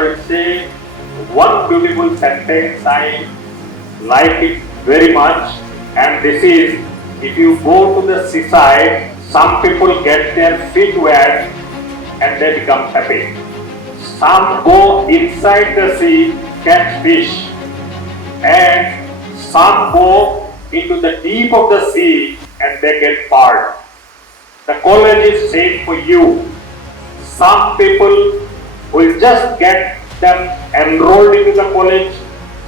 will say one beautiful sentence. I like it very much, and this is, if you go to the seaside, some people get their feet wet and they become happy. Some go inside the sea, catch fish, and some go into the deep of the sea and they get bored. The college is same for you. Some people will just get them enrolled into the college.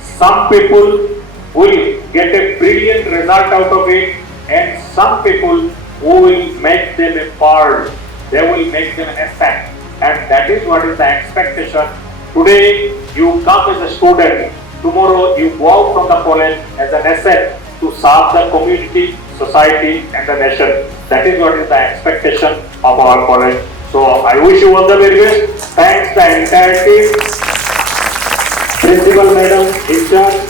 Some people will get a brilliant result out of it, and some people who will make them a part, they will make them an asset, and that is what is the expectation. Today you come as a student, tomorrow you go out from the college as an asset to serve the community, society and the nation. That is what is the expectation of our college. So I wish you all the very best. Thanks the entire team, principal madam, in charge,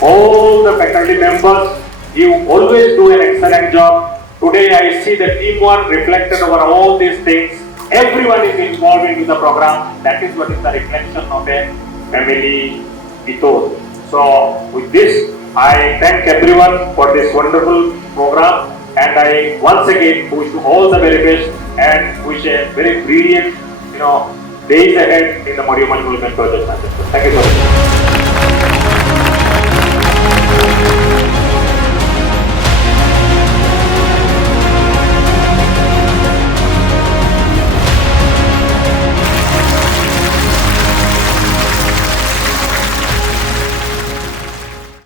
all the faculty members. You always do an excellent job. Today I see the teamwork reflected over all these things. Everyone is involved into the program. That is what is the reflection of a family ethos. So with this, I thank everyone for this wonderful program, and I once again wish you all the very best and wish a very brilliant, days ahead in the Maryam Project. Thank you so much.